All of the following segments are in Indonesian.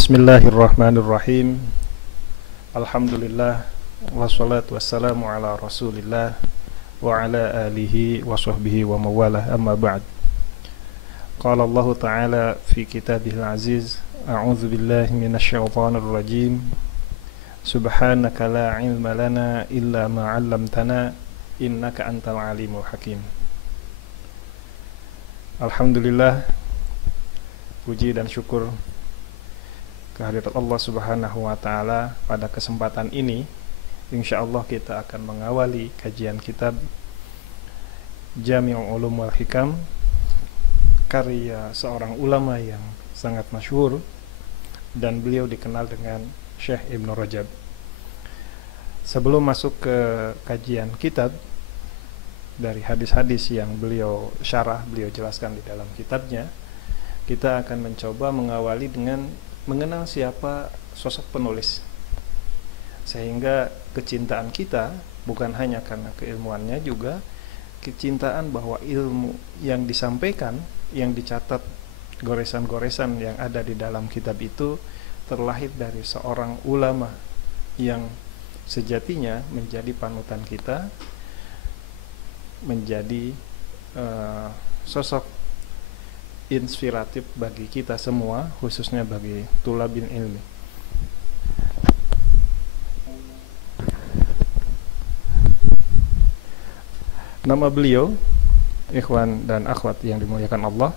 Bismillahirrahmanirrahim. Alhamdulillah wassalatu wassalamu ala Rasulillah wa ala alihi wa sahbihi wa mawalah, amma ba'd. Qala Allah Ta'ala fi kitabihil aziz, a'udzu billahi minasy syaithanir rajim. Subhanaka la ilma lana illa ma 'allamtana innaka antal alimul hakim. Alhamdulillah, puji dan syukur kehadirat Allah Subhanahu wa Ta'ala. Pada kesempatan ini insyaallah kita akan mengawali kajian kitab Jami'ul Ulum wal Hikam, karya seorang ulama yang sangat masyhur dan beliau dikenal dengan Syekh Ibnu Rajab. Sebelum masuk ke kajian kitab dari hadis-hadis yang beliau syarah, beliau jelaskan di dalam kitabnya, kita akan mencoba mengawali dengan mengenal siapa sosok penulis, sehingga kecintaan kita bukan hanya karena keilmuannya, juga kecintaan bahwa ilmu yang disampaikan, yang dicatat, goresan-goresan yang ada di dalam kitab itu terlahir dari seorang ulama yang sejatinya menjadi panutan kita, menjadi sosok inspiratif bagi kita semua, khususnya bagi tulabil ilmi. Nama beliau, ikhwan dan akhwat yang dimuliakan Allah,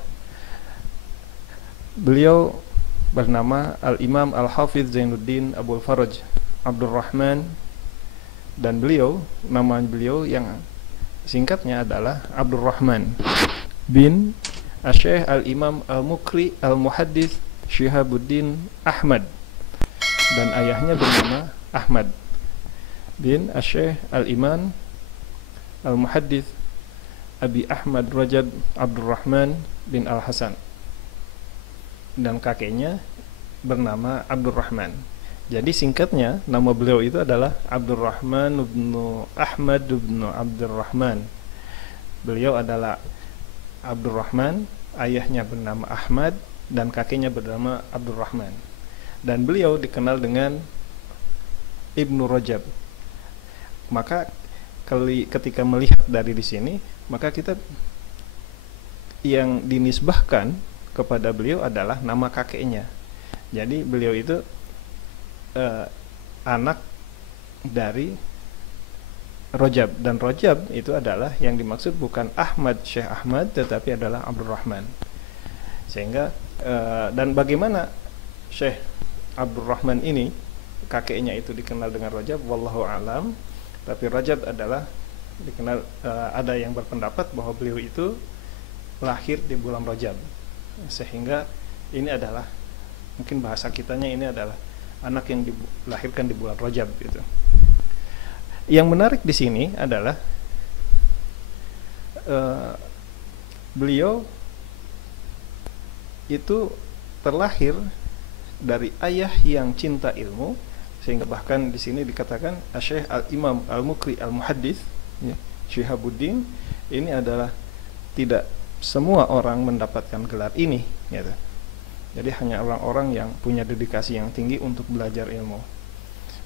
beliau bernama Al-Imam Al-Hafidz Zainuddin Abul Faraj Abdurrahman, dan beliau, nama beliau yang singkatnya adalah Abdurrahman bin Syekh Al-Imam Al-Mukri Al-Muhaddits Syihabuddin Ahmad, dan ayahnya bernama Ahmad bin Syekh Al-Imam Al-Muhaddits Abi Ahmad Rajab Abdurrahman bin Al-Hasan, dan kakeknya bernama Abdurrahman. Jadi singkatnya nama beliau itu adalah Abdurrahman bin Ahmad bin Abdurrahman. Beliau adalah Abdurrahman, ayahnya bernama Ahmad dan kakeknya bernama Abdurrahman, dan beliau dikenal dengan Ibnu Rajab. Maka ketika melihat dari di sini, maka kita yang dinisbahkan kepada beliau adalah nama kakeknya. Jadi beliau itu anak dari Rajab, dan Rajab itu adalah yang dimaksud bukan Ahmad, Syekh Ahmad, tetapi adalah Abdurrahman. Sehingga dan bagaimana Syekh Abdurrahman ini kakeknya itu dikenal dengan Rajab, wallahu alam. Tapi Rajab adalah dikenal, ada yang berpendapat bahwa beliau itu lahir di bulan Rajab, sehingga ini adalah, mungkin bahasa kitanya ini adalah anak yang dilahirkan di bulan Rajab gitu. Yang menarik di sini adalah beliau itu terlahir dari ayah yang cinta ilmu, sehingga bahkan di sini dikatakan Syekh Al-Imam Al-Mukri Al-Muhaddits Syihabuddin, ini adalah tidak semua orang mendapatkan gelar ini gitu. Jadi hanya orang-orang yang punya dedikasi yang tinggi untuk belajar ilmu.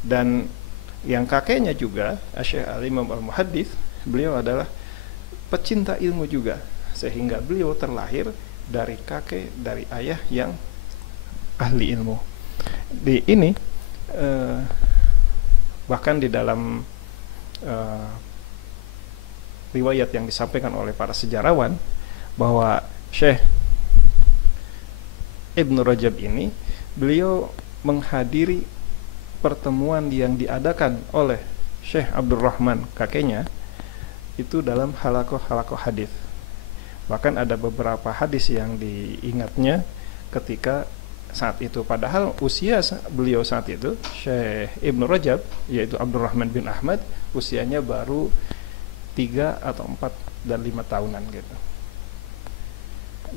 Dan yang kakeknya juga Syekh Al-Imam Al-Muhaddits, beliau adalah pecinta ilmu juga, sehingga beliau terlahir dari kakek, dari ayah yang ahli ilmu. Di ini bahkan di dalam riwayat yang disampaikan oleh para sejarawan, bahwa Syekh Ibnu Rajab ini, beliau menghadiri pertemuan yang diadakan oleh Syekh Abdurrahman kakeknya itu dalam halakoh hadis. Bahkan ada beberapa hadis yang diingatnya ketika saat itu, padahal usia beliau saat itu, Syekh Ibnu Rajab, yaitu Abdurrahman bin Ahmad, usianya baru 3 atau 4 dan 5 tahunan gitu.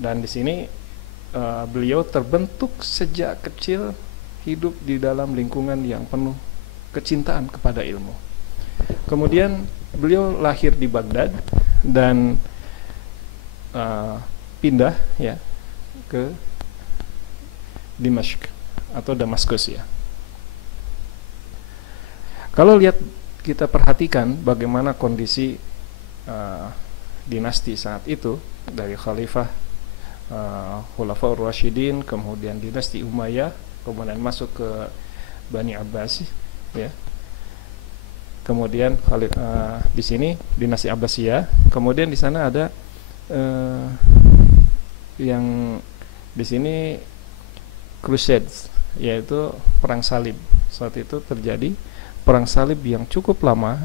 Dan di sini beliau terbentuk sejak kecil, hidup di dalam lingkungan yang penuh kecintaan kepada ilmu. Kemudian beliau lahir di Baghdad dan pindah ya ke Dimashq atau Damaskus ya. Kalau lihat, kita perhatikan bagaimana kondisi dinasti saat itu, dari Khalifah Khulafaur Rasyidin, kemudian dinasti Umayyah, kemudian masuk ke Bani Abbas ya. Kemudian di sini dinasti Abbasiyah, kemudian di sana ada yang di sini Crusades, yaitu perang salib. Saat itu terjadi perang salib yang cukup lama,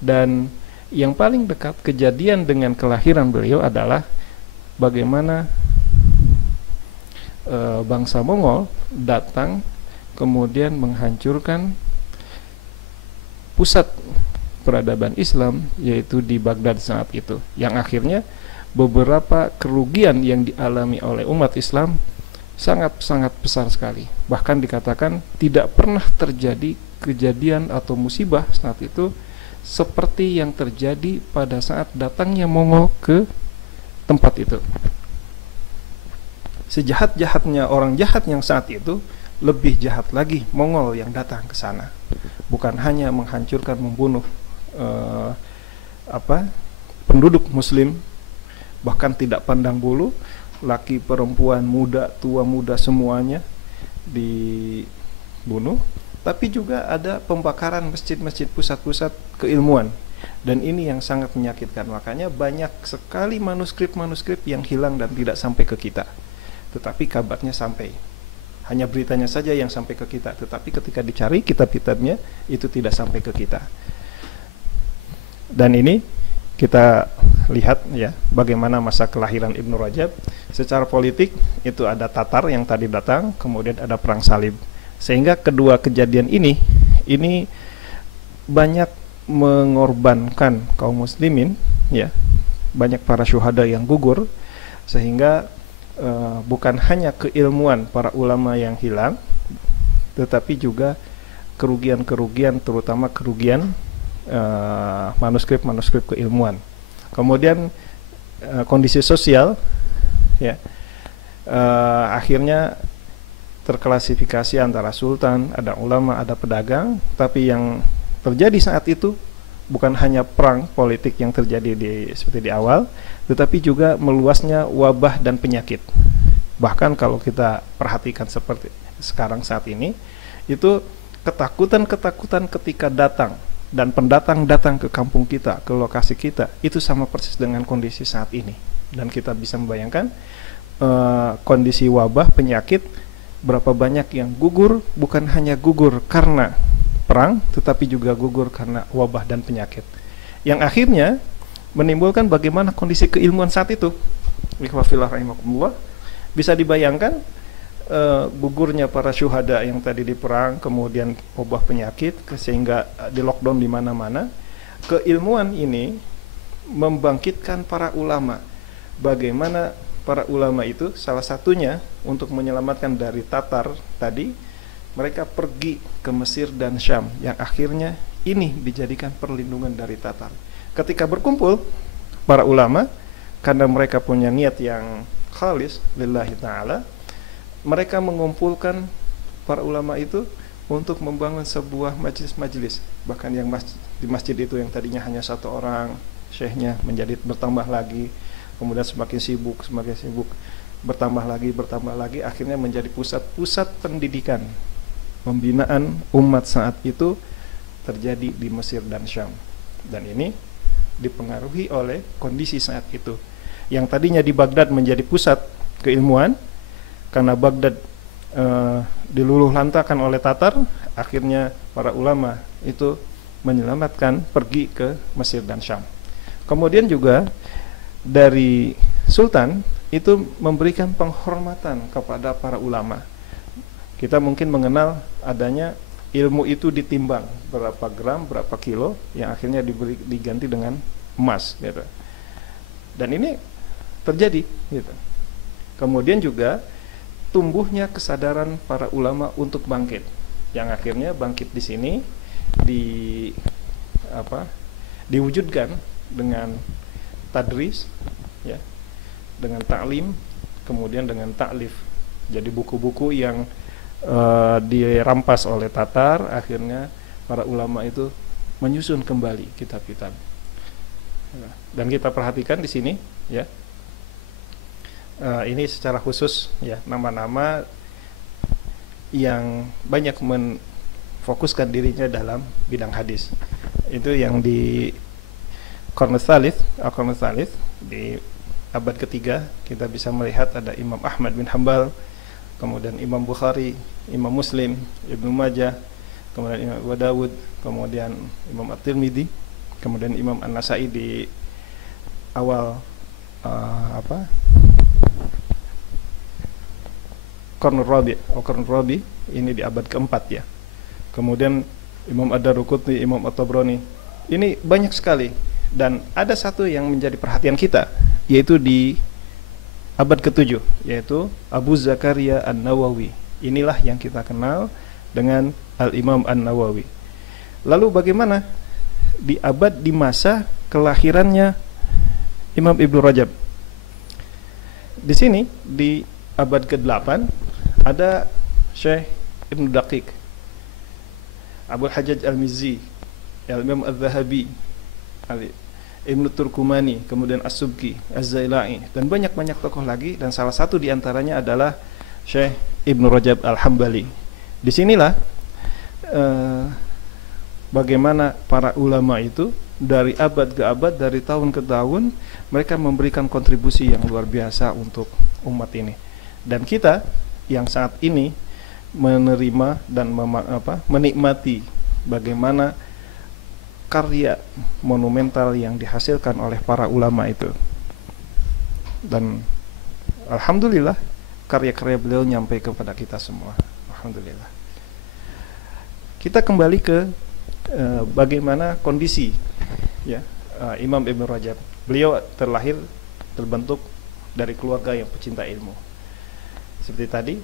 dan yang paling dekat kejadian dengan kelahiran beliau adalah bagaimana bangsa Mongol datang kemudian menghancurkan pusat peradaban Islam, yaitu di Baghdad saat itu, yang akhirnya beberapa kerugian yang dialami oleh umat Islam sangat-sangat besar sekali. Bahkan dikatakan tidak pernah terjadi kejadian atau musibah saat itu seperti yang terjadi pada saat datangnya Mongol ke tempat itu. Sejahat-jahatnya orang jahat yang saat itu, lebih jahat lagi Mongol yang datang ke sana. Bukan hanya menghancurkan, membunuh penduduk Muslim, bahkan tidak pandang bulu, laki perempuan, muda tua muda semuanya dibunuh. Tapi juga ada pembakaran masjid-masjid, pusat-pusat keilmuan, dan ini yang sangat menyakitkan. Makanya banyak sekali manuskrip-manuskrip yang hilang dan tidak sampai ke kita, tetapi kabarnya sampai. Hanya beritanya saja yang sampai ke kita, tetapi ketika dicari kitab-kitabnya itu tidak sampai ke kita. Dan ini kita lihat ya, bagaimana masa kelahiran Ibnu Rajab. Secara politik itu ada Tatar yang tadi datang, kemudian ada perang salib. Sehingga kedua kejadian ini banyak mengorbankan kaum muslimin ya. Banyak para syuhada yang gugur, sehingga bukan hanya keilmuan para ulama yang hilang, tetapi juga kerugian-kerugian, terutama kerugian manuskrip-manuskrip keilmuan. Kemudian kondisi sosial ya, akhirnya terklasifikasi antara sultan, ada ulama, ada pedagang. Tapi yang terjadi saat itu bukan hanya perang politik yang terjadi seperti di awal, tetapi juga meluasnya wabah dan penyakit. Bahkan kalau kita perhatikan seperti sekarang saat ini, itu ketakutan-ketakutan ketika datang dan pendatang datang ke kampung kita, ke lokasi kita, itu sama persis dengan kondisi saat ini. Dan kita bisa membayangkan kondisi wabah, penyakit, berapa banyak yang gugur, bukan hanya gugur karena perang, tetapi juga gugur karena wabah dan penyakit, yang akhirnya menimbulkan bagaimana kondisi keilmuan saat itu. Ikhwafillah rahimakumullah, bisa dibayangkan gugurnya para syuhada yang tadi di perang, kemudian wabah penyakit, sehingga di lockdown di mana-mana. Keilmuan ini membangkitkan para ulama. Bagaimana para ulama itu, salah satunya untuk menyelamatkan dari Tatar tadi, mereka pergi ke Mesir dan Syam, yang akhirnya ini dijadikan perlindungan dari Tatar. Ketika berkumpul para ulama, karena mereka punya niat yang khalis lillahi ta'ala, mereka mengumpulkan para ulama itu untuk membangun sebuah majelis-majelis. Bahkan yang di masjid itu yang tadinya hanya satu orang, syekhnya menjadi bertambah lagi, kemudian semakin sibuk, bertambah lagi, akhirnya menjadi pusat-pusat pendidikan, pembinaan umat saat itu terjadi di Mesir dan Syam. Dan ini dipengaruhi oleh kondisi saat itu. Yang tadinya di Baghdad menjadi pusat keilmuan, karena Baghdad diluluh lantakan oleh Tatar, akhirnya para ulama itu menyelamatkan, pergi ke Mesir dan Syam. Kemudian juga dari Sultan itu memberikan penghormatan kepada para ulama. Kita mungkin mengenal adanya ilmu itu ditimbang berapa gram, berapa kilo, yang akhirnya diganti dengan emas gitu. Dan ini terjadi gitu. Kemudian juga tumbuhnya kesadaran para ulama untuk bangkit, yang akhirnya bangkit di sini diwujudkan dengan tadris ya, dengan ta'lim, kemudian dengan ta'lif. Jadi buku-buku yang dirampas oleh Tatar, akhirnya para ulama itu menyusun kembali kitab-kitab. Dan kita perhatikan di sini ya, ini secara khusus ya, nama-nama yang banyak memfokuskan dirinya dalam bidang hadis. Itu yang di Qarn Tsalits, Al-Qarn Tsalits, di abad ketiga kita bisa melihat ada Imam Ahmad bin Hambal, kemudian Imam Bukhari, Imam Muslim, Ibnu Majah, kemudian Imam Abu Dawud, kemudian Imam At-Tirmidzi, kemudian Imam An-Nasa'i di awal Qarn Rabi, ini di abad keempat ya. Kemudian Imam Ad-Daruqutni, Imam At-Tabrani. Ini banyak sekali, dan ada satu yang menjadi perhatian kita, yaitu di abad ke-7, yaitu Abu Zakaria An-Nawawi. Inilah yang kita kenal dengan Al-Imam An-Nawawi. Lalu bagaimana di masa kelahirannya Imam Ibnu Rajab? Di sini di abad ke-8 ada Syekh Ibnu Daqiq, Abul Hajjaj Al-Mizzi, Al-Imam Al-Zahabi, Ibnu Turkumani, kemudian As-Subki, Az-Zailai, dan banyak-banyak tokoh lagi, dan salah satu diantaranya adalah Syekh Ibnu Rajab Al-Hambali. Disinilah bagaimana para ulama itu dari abad ke abad, dari tahun ke tahun, mereka memberikan kontribusi yang luar biasa untuk umat ini. Dan kita yang saat ini menerima dan menikmati bagaimana karya monumental yang dihasilkan oleh para ulama itu. Dan alhamdulillah karya-karya beliau nyampe kepada kita semua. Alhamdulillah. Kita kembali ke bagaimana kondisi ya Imam Ibnu Rajab. Beliau terbentuk dari keluarga yang pecinta ilmu. Seperti tadi,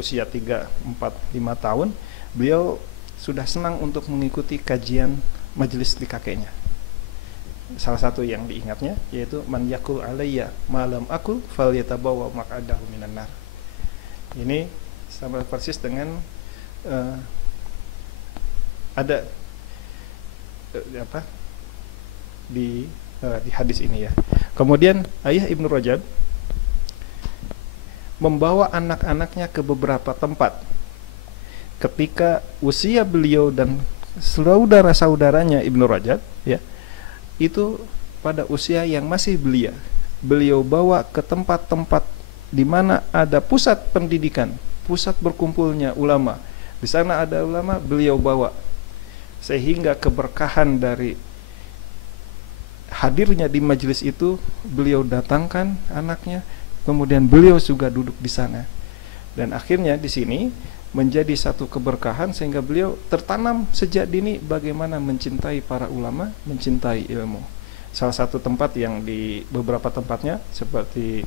usia 3, 4, 5 tahun, beliau sudah senang untuk mengikuti kajian majelis di kakeknya. Salah satu yang diingatnya yaitu man yakul alayya malam akul falyatabawa maq'adahu minan nar. Ini sama persis dengan ada di hadis ini ya. Kemudian ayah Ibnu Rajab membawa anak-anaknya ke beberapa tempat ketika usia beliau dan saudara-saudaranya Ibnu Rajab ya, itu pada usia yang masih belia. Beliau bawa ke tempat-tempat di mana ada pusat pendidikan, pusat berkumpulnya ulama. Di sana ada ulama, beliau bawa, sehingga keberkahan dari hadirnya di majelis itu beliau datangkan anaknya, kemudian beliau juga duduk di sana. Dan akhirnya di sini menjadi satu keberkahan sehingga beliau tertanam sejak dini bagaimana mencintai para ulama, mencintai ilmu. Salah satu tempat yang di beberapa tempatnya seperti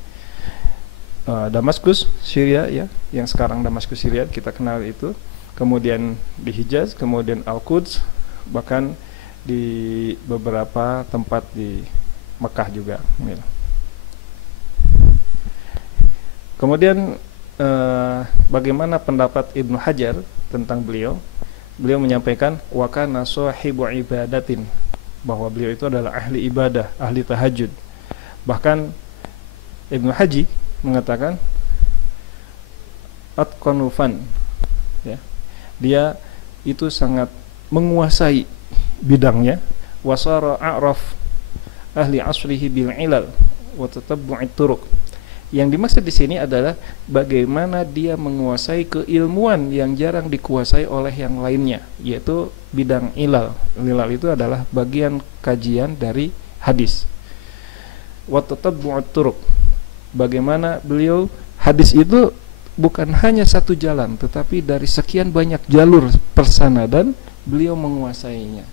Damaskus, Syria ya, yang sekarang Damaskus Syria kita kenal itu, kemudian di Hijaz, kemudian Al-Quds, bahkan di beberapa tempat di Mekah juga. Kemudian bagaimana pendapat Ibnu Hajar tentang beliau? Beliau menyampaikan wa kana sahibu ibadatin, bahwa beliau itu adalah ahli ibadah, ahli tahajud. Bahkan Ibnu Haji mengatakan atqanu fan, ya, dia itu sangat menguasai bidangnya. Wasara a'raf ahli asrihi bil ilal wa tatabbu'it turuq. Yang dimaksud di sini adalah bagaimana dia menguasai keilmuan yang jarang dikuasai oleh yang lainnya, yaitu bidang ilal. Ilal itu adalah bagian kajian dari hadis. Wa tatabbu'ut turuq. Bagaimana beliau hadis itu bukan hanya satu jalan, tetapi dari sekian banyak jalur persanadan beliau menguasainya.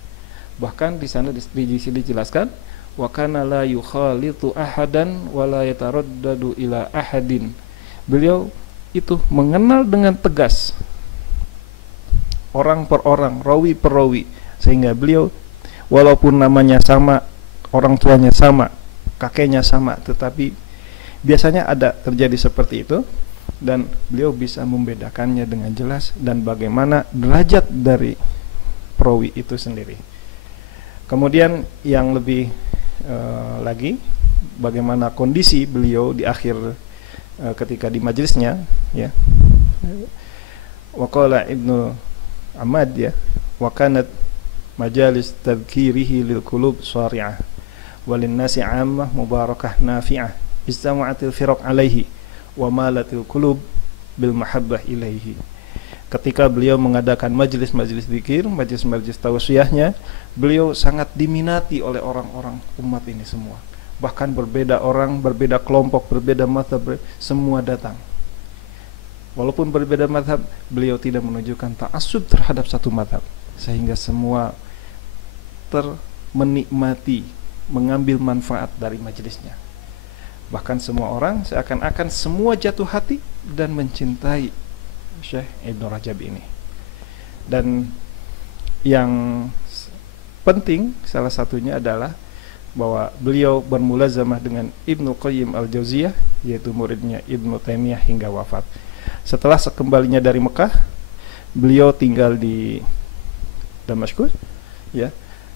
Bahkan di sana dijelaskan wa kana la yukhalitu ahadan wa la yataraddadu ila ahadin. Beliau itu mengenal dengan tegas orang per orang, rawi per rawi, sehingga beliau walaupun namanya sama, orang tuanya sama, kakeknya sama, tetapi biasanya ada terjadi seperti itu. dan beliau bisa membedakannya dengan jelas dan bagaimana derajat dari perawi itu sendiri. Kemudian yang lebih lagi, bagaimana kondisi beliau di akhir ketika di majelisnya, ya. Waqala Ibnu Ahmad, ya, wa kanat majalis tadhkirihi lil qulub shari'ah walin nasi 'ammah mubarakah nafi'ah istama'atil firaq alaihi wa malatil qulub bil mahabbah ilaihi. Ketika beliau mengadakan majelis-majelis zikir, majelis-majelis tausiahnya, beliau sangat diminati oleh orang-orang umat ini semua. Bahkan berbeda orang, berbeda kelompok, berbeda mazhab, semua datang. Walaupun berbeda mazhab, beliau tidak menunjukkan ta'assub terhadap satu mazhab, sehingga semua menikmati, mengambil manfaat dari majelisnya. Bahkan semua orang seakan-akan semua jatuh hati dan mencintai Syekh Ibnu Rajab ini. Dan yang penting salah satunya adalah bahwa beliau bermulazamah dengan Ibnu Qayyim al-Jauziyah, yaitu muridnya Ibnu Taimiyah hingga wafat. Setelah sekembalinya dari Mekah, beliau tinggal di Damaskus, ya.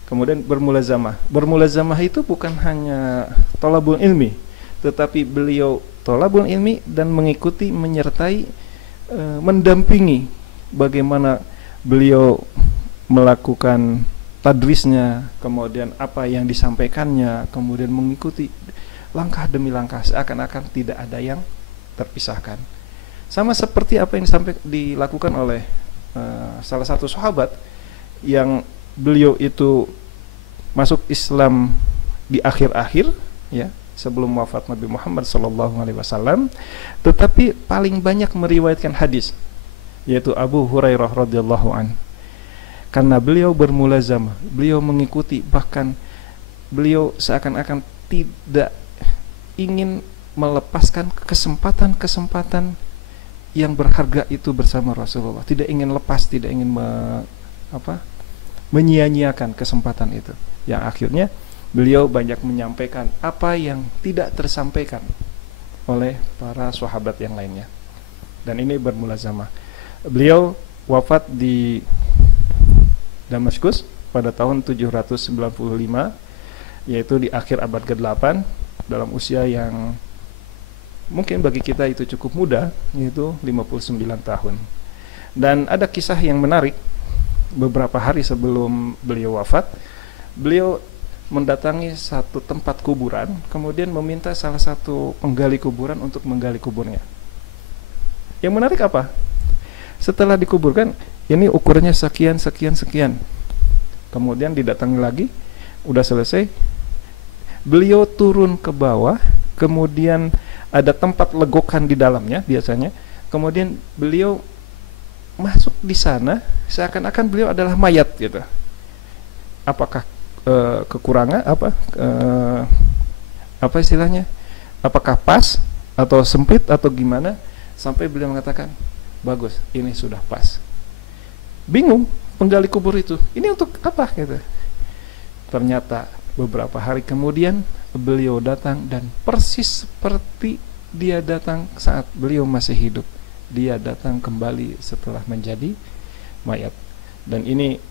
Kemudian bermulazamah. Bermulazamah itu bukan hanya thalabul ilmi, tetapi beliau thalabul ilmi dan mengikuti, menyertai, mendampingi bagaimana beliau melakukan tadrisnya, kemudian apa yang disampaikannya, kemudian mengikuti langkah demi langkah, seakan-akan tidak ada yang terpisahkan. Sama seperti apa yang dilakukan oleh salah satu sahabat yang beliau itu masuk Islam di akhir-akhir, ya, sebelum wafat Nabi Muhammad SAW, tetapi paling banyak meriwayatkan hadis, yaitu Abu Hurairah radhiyallahu an. Karena beliau bermulazamah, beliau mengikuti, bahkan beliau seakan-akan tidak ingin melepaskan kesempatan-kesempatan yang berharga itu bersama Rasulullah. Tidak ingin lepas, tidak ingin menyia-nyiakan kesempatan itu. Yang akhirnya beliau banyak menyampaikan apa yang tidak tersampaikan oleh para sahabat yang lainnya. Dan ini bermulazamah. Beliau wafat di Damaskus pada tahun 795, yaitu di akhir abad ke-8, dalam usia yang mungkin bagi kita itu cukup muda, yaitu 59 tahun. Dan ada kisah yang menarik. Beberapa hari sebelum beliau wafat, beliau mendatangi satu tempat kuburan, kemudian meminta salah satu penggali kuburan untuk menggali kuburnya. Yang menarik apa? Setelah dikuburkan, ini ukurannya sekian, sekian, sekian. Kemudian didatangi lagi, udah selesai. Beliau turun ke bawah, kemudian ada tempat legokan di dalamnya biasanya. Kemudian beliau masuk di sana, seakan-akan beliau adalah mayat gitu. Apakah kekurangan apa istilahnya, apakah pas atau sempit atau gimana, sampai beliau mengatakan bagus, ini sudah pas. Bingung penggali kubur itu, ini untuk apa gitu. Ternyata beberapa hari kemudian beliau datang, dan persis seperti dia datang saat beliau masih hidup, dia datang kembali setelah menjadi mayat. Dan ini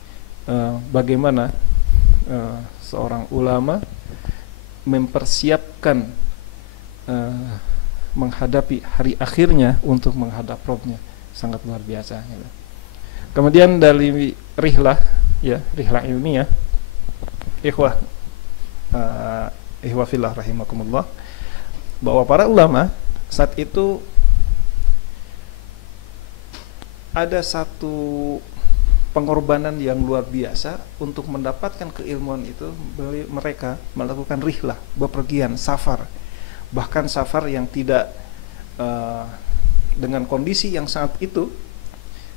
bagaimana seorang ulama mempersiapkan menghadapi hari akhirnya untuk menghadap Robnya, sangat luar biasa gitu. Kemudian dari rihlah, ya, rihlah ilmiah, ikhwah fillah rahimakumullah, bahwa para ulama saat itu ada satu pengorbanan yang luar biasa untuk mendapatkan keilmuan itu. Mereka melakukan rihlah, bepergian, safar, bahkan safar yang tidak dengan kondisi yang saat itu.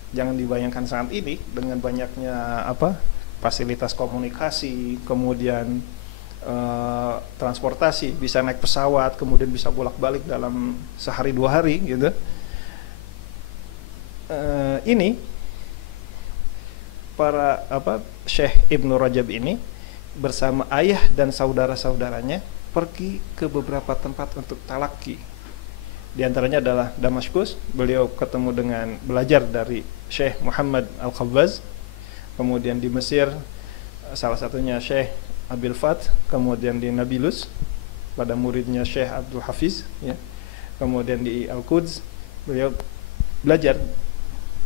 Jangan dibayangkan saat ini dengan banyaknya fasilitas komunikasi, kemudian transportasi, bisa naik pesawat, kemudian bisa bolak-balik dalam sehari 2 hari gitu. Ini para Syekh Ibnu Rajab ini bersama ayah dan saudara-saudaranya pergi ke beberapa tempat untuk talaki, Di antaranya adalah Damaskus, beliau ketemu dengan belajar dari Syekh Muhammad Al-Khabbaz. Kemudian di Mesir salah satunya Syekh Abil Fath, kemudian di Nablus pada muridnya Syekh Abdul Hafiz ya. Kemudian di Al-Quds beliau belajar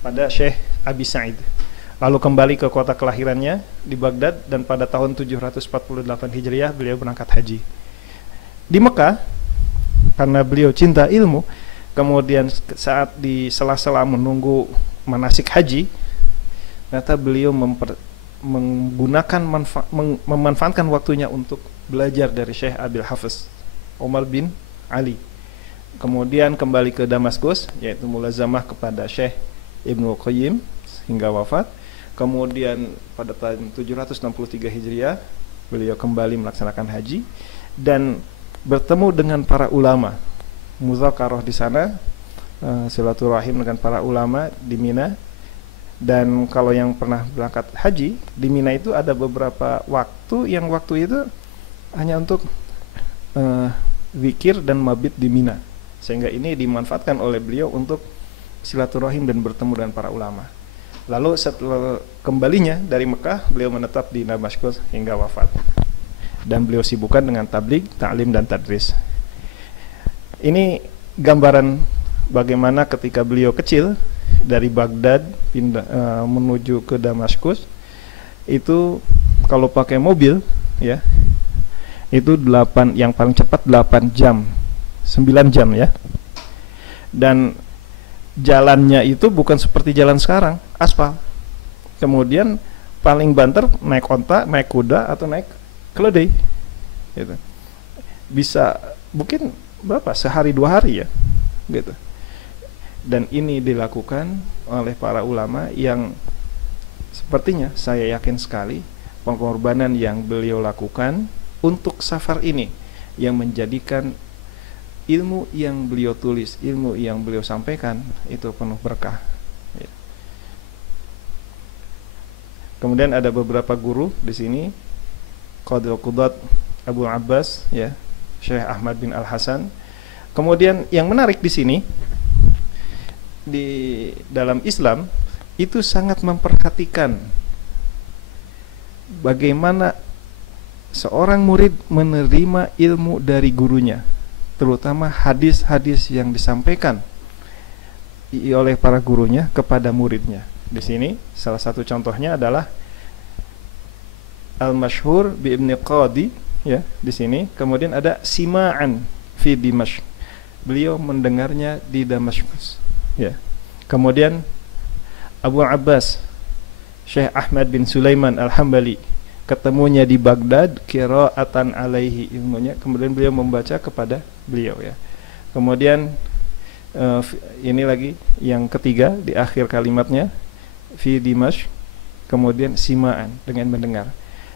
pada Syekh Abi Sa'id. Lalu kembali ke kota kelahirannya di Baghdad, dan pada tahun 748 Hijriah beliau berangkat haji. Di Mekah, karena beliau cinta ilmu, kemudian saat di sela-sela menunggu manasik haji, ternyata beliau memanfaatkan waktunya untuk belajar dari Syekh Abil Hafiz Omar bin Ali. Kemudian kembali ke Damaskus, yaitu mulazamah kepada Syekh Ibnu Qayyim hingga wafat. Kemudian pada tahun 763 Hijriah beliau kembali melaksanakan haji dan bertemu dengan para ulama, muzakaroh di sana, silaturahim dengan para ulama di Mina. Dan kalau yang pernah berangkat haji di Mina itu ada beberapa waktu yang waktu itu hanya untuk zikir dan mabit di Mina, sehingga ini dimanfaatkan oleh beliau untuk silaturahim dan bertemu dengan para ulama. Lalu setelah kembalinya dari Mekah, beliau menetap di Damaskus hingga wafat. Dan beliau sibukkan dengan tabligh, ta'lim dan tadris. Ini gambaran bagaimana ketika beliau kecil dari Baghdad menuju ke Damaskus, itu kalau pakai mobil ya, itu 8, yang paling cepat 8 jam, 9 jam ya. Dan jalannya itu bukan seperti jalan sekarang, aspal. Kemudian paling banter naik onta, naik kuda, atau naik keledai gitu. Bisa mungkin berapa, sehari 2 hari ya gitu. Dan ini dilakukan oleh para ulama yang sepertinya saya yakin sekali pengorbanan yang beliau lakukan untuk safar ini yang menjadikan ilmu yang beliau tulis, ilmu yang beliau sampaikan itu penuh berkah ya. Kemudian ada beberapa guru di sini, Qadil Qudat Abu Abbas ya, Syekh Ahmad bin Al-Hasan. Kemudian yang menarik di sini, di dalam Islam itu sangat memperhatikan bagaimana seorang murid menerima ilmu dari gurunya, terutama hadis-hadis yang disampaikan oleh para gurunya kepada muridnya. Di sini salah satu contohnya adalah Al-Mashhur bi Ibni Qadi ya, di sini. Kemudian ada Sima'an fi Dimashq, beliau mendengarnya di Damaskus ya. Kemudian Abu Abbas Syekh Ahmad bin Sulaiman Al-Hambali, ketemunya di Baghdad, qira'atan alaihi, ilmunya kemudian beliau membaca kepada beliau ya. Kemudian ini lagi yang ketiga di akhir kalimatnya, fi Dimashq, kemudian Sima'an, dengan mendengar.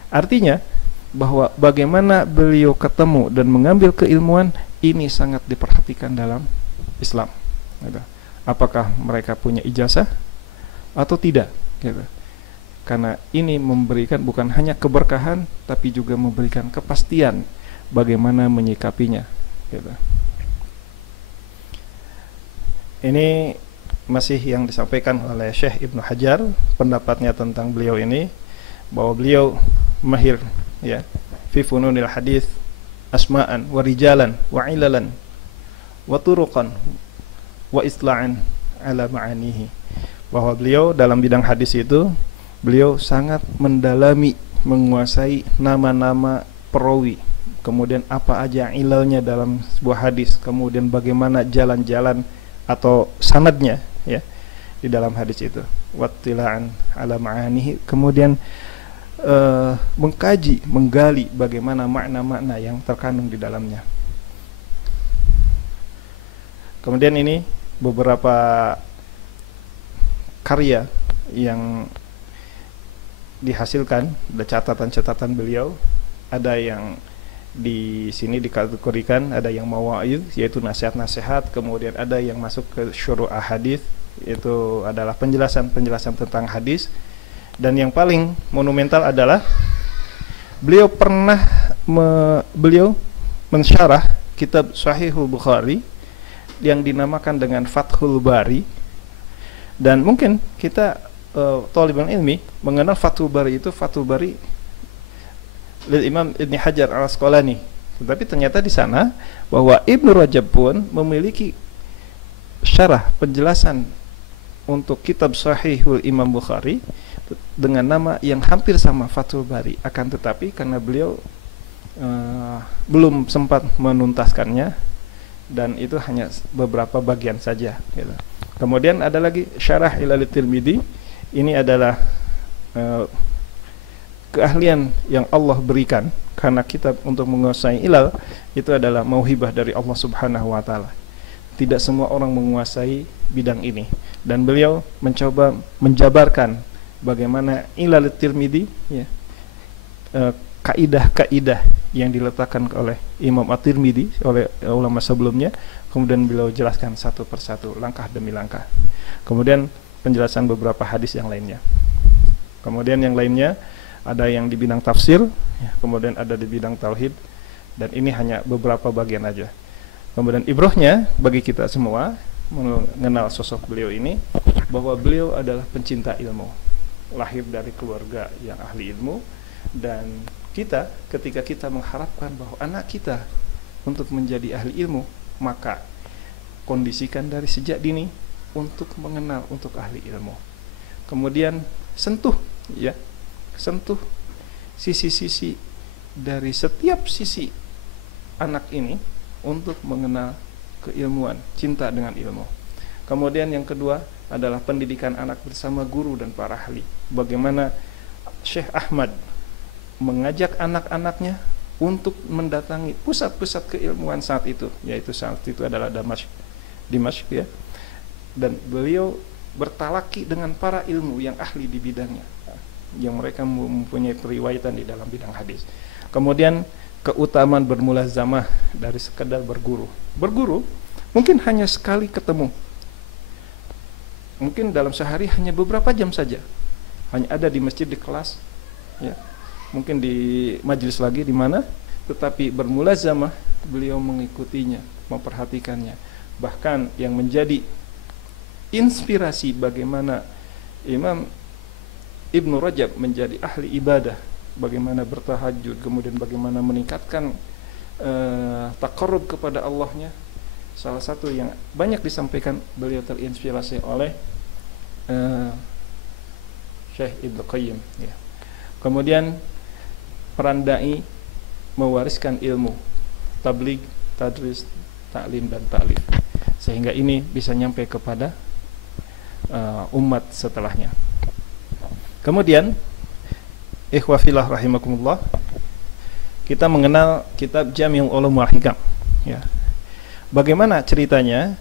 Artinya bahwa bagaimana beliau ketemu dan mengambil keilmuan ini sangat diperhatikan dalam Islam gitu. Apakah mereka punya ijazah atau tidak gitu. Karena ini memberikan bukan hanya keberkahan tapi juga memberikan kepastian bagaimana menyikapinya gitu. Ini masih yang disampaikan oleh Syekh Ibnu Hajar, pendapatnya tentang beliau ini, bahwa beliau mahir ya fi fununil hadis, asma'an wa rijalan wa ilalan wa turuqan wa isla'an ala ma'anihi, bahwa beliau dalam bidang hadis itu beliau sangat mendalami, menguasai nama-nama perawi, kemudian apa aja ilalnya dalam sebuah hadis, kemudian bagaimana jalan-jalan atau sanadnya ya di dalam hadis itu, wattila'an ala ma'anihi, kemudian mengkaji, menggali bagaimana makna-makna yang terkandung di dalamnya. Kemudian ini beberapa karya yang dihasilkan, ada catatan-catatan beliau, ada yang di sini dikategorikan, ada yang mawaid yaitu nasihat-nasihat, kemudian ada yang masuk ke syuruh ahadits, itu adalah penjelasan-penjelasan tentang hadis, dan yang paling monumental adalah beliau beliau mensyarah kitab Sahihul Bukhari yang dinamakan dengan Fathul Bari. Dan mungkin kita thalibul ilmi mengenal Fathul Bari itu Fathul Bari lil Imam Ibnu Hajar Al-Asqalani. Tetapi ternyata di sana bahwa Ibnu Rajab pun memiliki syarah penjelasan untuk kitab Sahihul Imam Bukhari dengan nama yang hampir sama Fathul Bari, akan tetapi karena beliau belum sempat menuntaskannya dan itu hanya beberapa bagian saja gitu. Kemudian ada lagi Syarah Ilal Tirmidzi. Ini adalah keahlian yang Allah berikan karena kitab untuk menguasai ilal itu adalah mauhibah dari Allah Subhanahu wa taala. Tidak semua orang menguasai bidang ini dan beliau mencoba menjabarkan bagaimana Ilal Tirmidzi ya, kaidah-kaidah yang diletakkan oleh Imam At-Tirmidzi oleh ulama sebelumnya, kemudian beliau jelaskan satu persatu, langkah demi langkah. Kemudian penjelasan beberapa hadis yang lainnya. Kemudian yang lainnya ada yang di bidang tafsir, ya, kemudian ada di bidang tauhid, dan ini hanya beberapa bagian aja. Kemudian ibrohnya bagi kita semua mengenal sosok beliau ini, bahwa beliau adalah pencinta ilmu, lahir dari keluarga yang ahli ilmu, dan kita ketika kita mengharapkan bahwa anak kita untuk menjadi ahli ilmu, maka kondisikan dari sejak dini untuk mengenal untuk ahli ilmu. Kemudian sentuh sisi-sisi dari setiap sisi anak ini untuk mengenal keilmuan, cinta dengan ilmu. Kemudian yang kedua adalah pendidikan anak bersama guru dan para ahli. Bagaimana Syekh Ahmad mengajak anak-anaknya untuk mendatangi pusat-pusat keilmuan saat itu, yaitu saat itu adalah Dimashq ya. Dan beliau bertalaki dengan para ilmu yang ahli di bidangnya, yang mereka mempunyai periwayatan di dalam bidang hadis. Kemudian keutamaan bermulazamah dari sekedar berguru. Berguru mungkin hanya sekali ketemu, mungkin dalam sehari hanya beberapa jam saja, hanya ada di masjid, di kelas ya, mungkin di majelis lagi di mana, tetapi bermulazamah beliau mengikutinya, memperhatikannya. Bahkan yang menjadi inspirasi bagaimana Imam Ibnu Rajab menjadi ahli ibadah, bagaimana bertahajud, kemudian bagaimana meningkatkan taqarrub kepada Allahnya. Salah satu yang banyak disampaikan, beliau terinspirasi oleh Syekh Ibnu Qayyim ya. Kemudian peran dai mewariskan ilmu, tabligh, tadris, taklim dan ta'lif, sehingga ini bisa nyampe kepada umat setelahnya. Kemudian ikhwah fillah rahimakumullah, kita mengenal kitab Jami'ul Ulum wal Hikam ya. Bagaimana ceritanya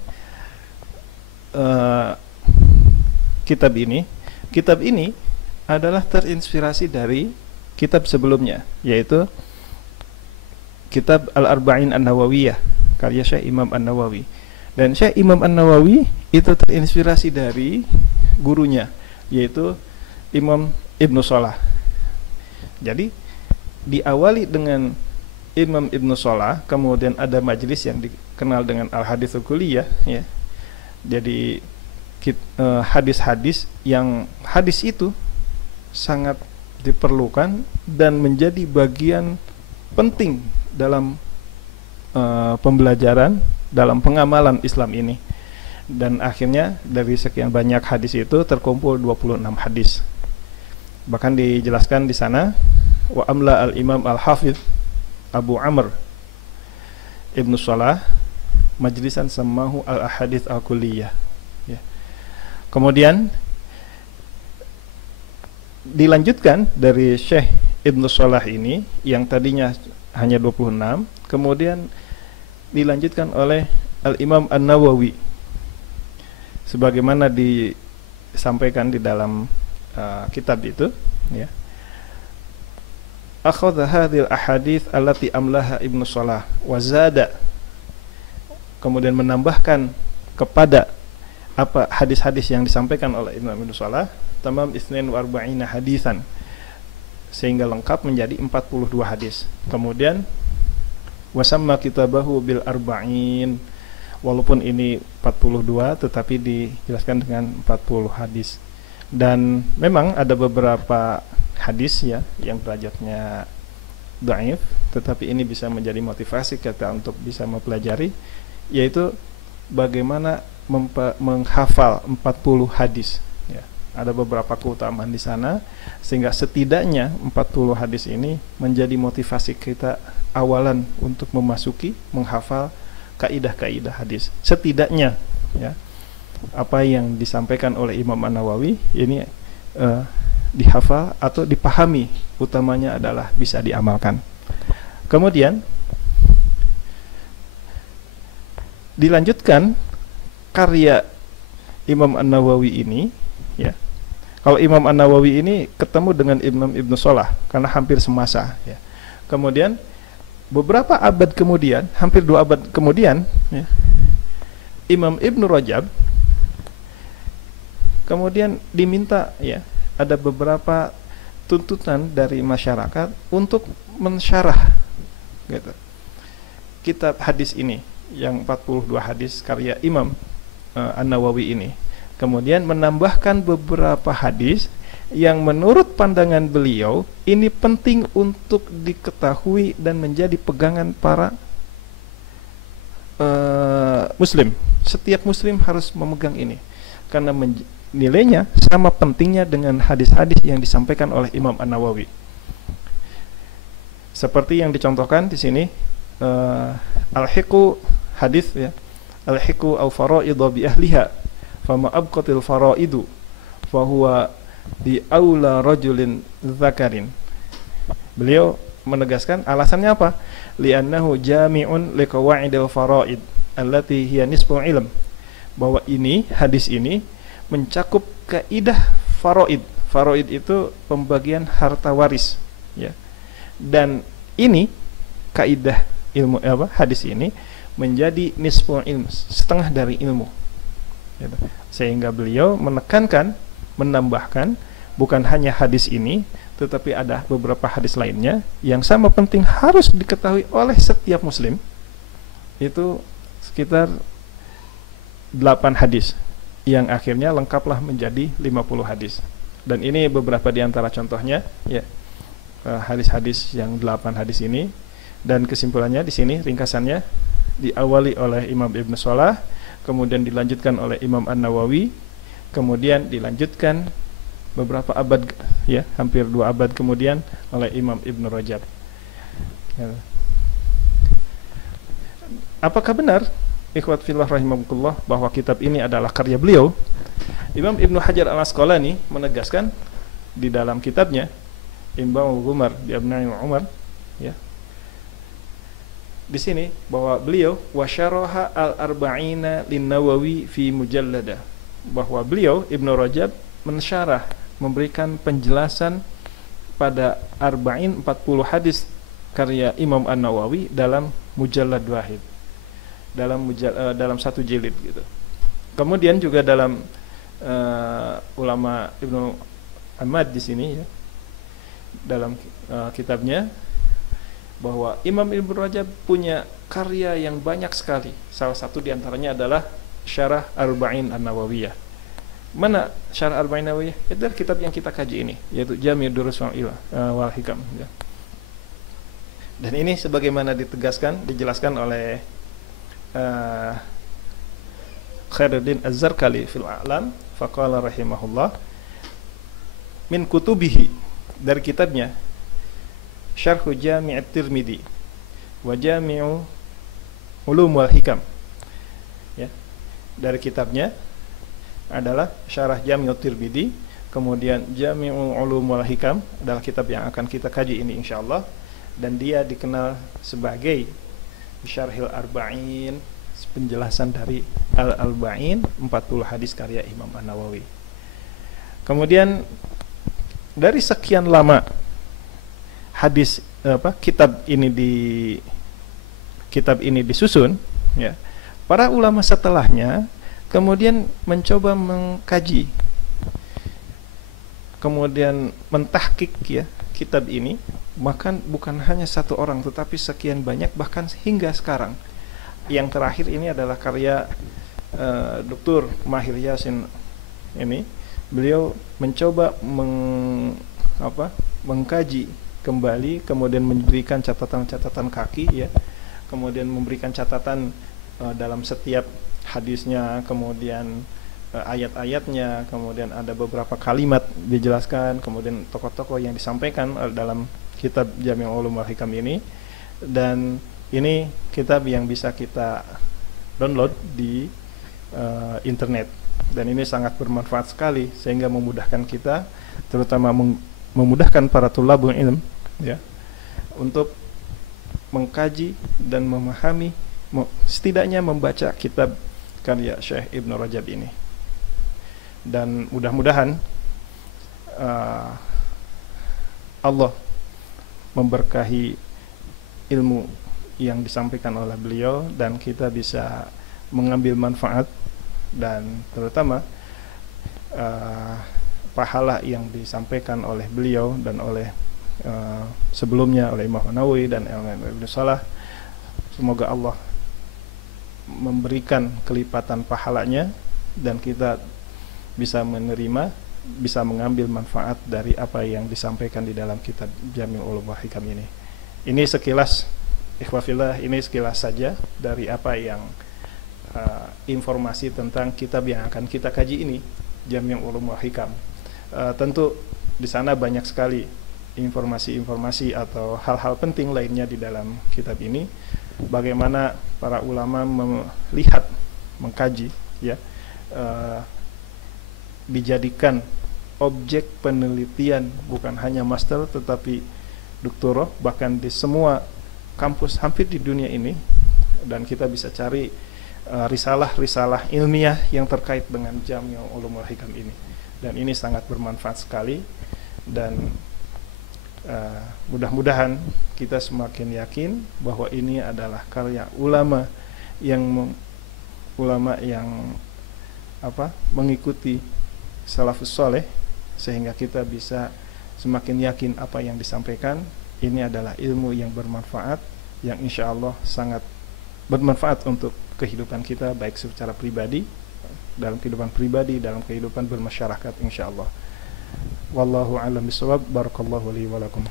kitab ini adalah terinspirasi dari kitab sebelumnya, yaitu kitab Al-Arba'in An-Nawawiyah karya Syekh Imam An-Nawawi. Dan Syekh Imam An-Nawawi itu terinspirasi dari gurunya, yaitu Imam Ibnu Shalah. Jadi diawali dengan Imam Ibnu Shalah, kemudian ada majelis yang dikenal dengan Al-Haditsul Kulliyah ya. Jadi hadis-hadis yang hadis itu sangat diperlukan dan menjadi bagian penting dalam pembelajaran, dalam pengamalan Islam ini. Dan akhirnya dari sekian banyak hadis itu terkumpul 26 hadis. Bahkan dijelaskan di sana, wa amla al-Imam al-Hafidh Abu Amr Ibnu Shalah majlisan samahu al-ahadits al-kulliyah ya. Kemudian dilanjutkan dari Syekh Ibnu Shalah ini yang tadinya hanya 26, kemudian dilanjutkan oleh Al-Imam An-Nawawi sebagaimana disampaikan di dalam kitab itu ya. Akhadha hadhil ahadits allati amlaha Ibnu Shalah wa zada, kemudian menambahkan kepada apa hadis-hadis yang disampaikan oleh Ibnu Shalah, tamam isnin wa arba'ina hadisan, sehingga lengkap menjadi 42 hadis. Kemudian wasamma kitabahu bil arba'in Walaupun ini 42 tetapi dijelaskan dengan 40 hadis. Dan memang ada beberapa hadis ya yang derajatnya dhaif, tetapi ini bisa menjadi motivasi kita untuk bisa mempelajari, yaitu bagaimana menghafal 40 hadis ya. Ada beberapa keutamaan di sana sehingga setidaknya 40 hadis ini menjadi motivasi kita awalan untuk memasuki menghafal kaidah-kaidah hadis. Setidaknya ya, apa yang disampaikan oleh Imam An-Nawawi ini dihafal atau dipahami, utamanya adalah bisa diamalkan. Kemudian dilanjutkan karya Imam An-Nawawi ini ya. Kalau Imam An-Nawawi ini ketemu dengan Imam Ibnu Shalah karena hampir semasa ya. Kemudian beberapa abad kemudian, hampir 2 abad kemudian ya, Imam Ibnu Rajab kemudian diminta ya, ada beberapa tuntutan dari masyarakat untuk mensyarah gitu, kitab hadis ini yang 42 hadis karya Imam An-Nawawi ini. Kemudian menambahkan beberapa hadis yang menurut pandangan beliau ini penting untuk diketahui dan menjadi pegangan para muslim. Setiap muslim harus memegang ini karena nilainya sama pentingnya dengan hadis-hadis yang disampaikan oleh Imam An-Nawawi. Seperti yang dicontohkan di sini, al-hiqu hadis ya, al-hiqu au faraidu bi ahliha fama abqatil faraidu fa huwa di aula rajulin zakarin. Beliau menegaskan alasannya apa? Li'annahu jami'un liqawaidil faraid allati hiya nisfu ilm. Bahwa ini hadis ini mencakup kaidah faraid. Faraid itu pembagian harta waris ya. Dan ini kaidah ilmu hadis ini menjadi nisfu ilm, setengah dari ilmu gitu. Sehingga beliau menekankan, menambahkan bukan hanya hadis ini tetapi ada beberapa hadis lainnya yang sama penting harus diketahui oleh setiap muslim. Itu sekitar 8 hadis yang akhirnya lengkaplah menjadi 50 hadis. Dan ini beberapa di antara contohnya ya, hadis-hadis yang 8 hadis ini. Dan kesimpulannya di sini ringkasannya diawali oleh Imam Ibnu Shalah, kemudian dilanjutkan oleh Imam An-Nawawi, kemudian dilanjutkan beberapa abad ya, hampir 2 abad kemudian oleh Imam Ibnu Rajab. Ya. Apakah benar ikhwat fillah rahimakumullah bahwa kitab ini adalah karya beliau? Imam Ibnu Hajar Al-Asqalani menegaskan di dalam kitabnya Imba'ul Ghumar bi Abna'il Umar ya, di sini bahwa beliau wasyaraha al-arba'ina lin-Nawawi fi mujallada, bahwa beliau Ibnu Rajab mensyarah, memberikan penjelasan pada arba'in 40 hadis karya Imam An-Nawawi dalam mujallad wahid, dalam 1 jilid gitu. Kemudian juga dalam ulama Ibnu Ahmad di sini ya, dalam kitabnya bahwa Imam Ibnu Rajab punya karya yang banyak sekali. Salah satu diantaranya adalah Syarah Arba'in An-Nawawiyah. Mana Syarah Arba'in An-Nawawiyah? Itu adalah kitab yang kita kaji ini, yaitu Jami' Durus wal Hikam ya. Dan ini sebagaimana dijelaskan oleh Khairuddin Az-Zarkali fil A'lam, faqala rahimahullah min kutubihi, dari kitabnya Syarh Jami' At-Tirmidzi wa Jami'u Ulum wal Hikam ya. Dari kitabnya adalah Syarah Jami' At-Tirmidzi, kemudian Jami'u Ulum wal Hikam adalah kitab yang akan kita kaji ini insyaallah, dan dia dikenal sebagai Syarhil Arba'in, penjelasan dari Al-Arba'in 40 hadis karya Imam An-Nawawi. Kemudian dari sekian lama hadis kitab ini disusun ya, para ulama setelahnya kemudian mencoba mengkaji, kemudian mentahkik ya kitab ini, bahkan bukan hanya 1 orang tetapi sekian banyak, bahkan hingga sekarang yang terakhir ini adalah karya Dr. Mahir Yasin. Ini beliau mencoba mengkaji kembali, kemudian memberikan catatan-catatan kaki ya, kemudian memberikan catatan dalam setiap hadisnya, kemudian ayat-ayatnya, kemudian ada beberapa kalimat dijelaskan, kemudian tokoh-tokoh yang disampaikan dalam kitab Jami' Ulum wal Hikam ini. Dan ini kitab yang bisa kita download di internet, dan ini sangat bermanfaat sekali sehingga memudahkan kita, terutama memudahkan para tulabul ilm ya, untuk mengkaji dan memahami, setidaknya membaca kitab karya Syekh Ibnu Rajab ini. Dan mudah-mudahan Allah memberkahi ilmu yang disampaikan oleh beliau, dan kita bisa mengambil manfaat, dan terutama pahala yang disampaikan oleh beliau dan oleh sebelumnya oleh Imam Nawawi dan Ibnu Salah. Semoga Allah memberikan kelipatan pahalanya, dan kita bisa menerima, bisa mengambil manfaat dari apa yang disampaikan di dalam kitab Jami' Ulum wal Hikam ini. Ini sekilas, ikhwafillah, ini sekilas saja dari apa yang informasi tentang kitab yang akan kita kaji ini, Jami' Ulum wal Hikam. Tentu di sana banyak sekali informasi-informasi atau hal-hal penting lainnya di dalam kitab ini. Bagaimana para ulama melihat, mengkaji ya, dijadikan objek penelitian bukan hanya master tetapi doktoral, bahkan di semua kampus hampir di dunia ini. Dan kita bisa cari risalah-risalah ilmiah yang terkait dengan Jami' Ulum wal Hikam ini, dan ini sangat bermanfaat sekali. Dan mudah-mudahan kita semakin yakin bahwa ini adalah karya ulama yang mengikuti salafus soleh, sehingga kita bisa semakin yakin apa yang disampaikan ini adalah ilmu yang bermanfaat, yang insya Allah sangat bermanfaat untuk kehidupan kita, baik secara pribadi, dalam kehidupan pribadi, dalam kehidupan bermasyarakat insya Allah. Wallahu a'lam bishawab. Barakallahu li wa lakum.